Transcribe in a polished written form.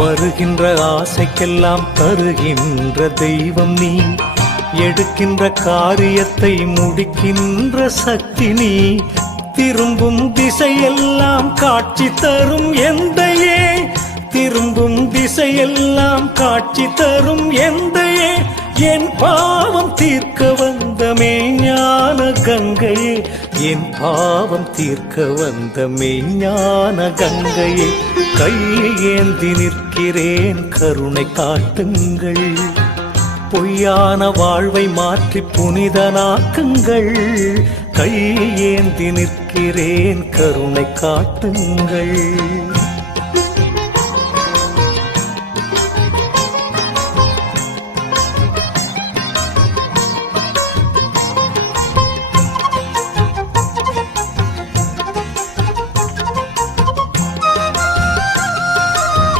வருகின்ற ஆசைக்கெல்லாம் தருகின்ற தெய்வம் நீ, எடுக்கின்ற காரியத்தை முடிக்கின்ற சக்தி நீ, திரும்பும் திசையெல்லாம் காட்சி தரும் எந்தையே, திரும்பும் திசையெல்லாம் காட்சி தரும் எந்தையே, என் பாவம் தீர்க்க வந்த மெய்ஞான கங்கையே, என் பாவம் தீர்க்க வந்த மெய்ஞான கங்கையே, கையை ஏந்தி நிற்கிறேன் கருணை காட்டுங்கள், பொய்யான வாழ்வை மாற்றி புனிதனாக்குங்கள், கையை ஏந்தி நிற்கிறேன் கருணை காட்டுங்கள்.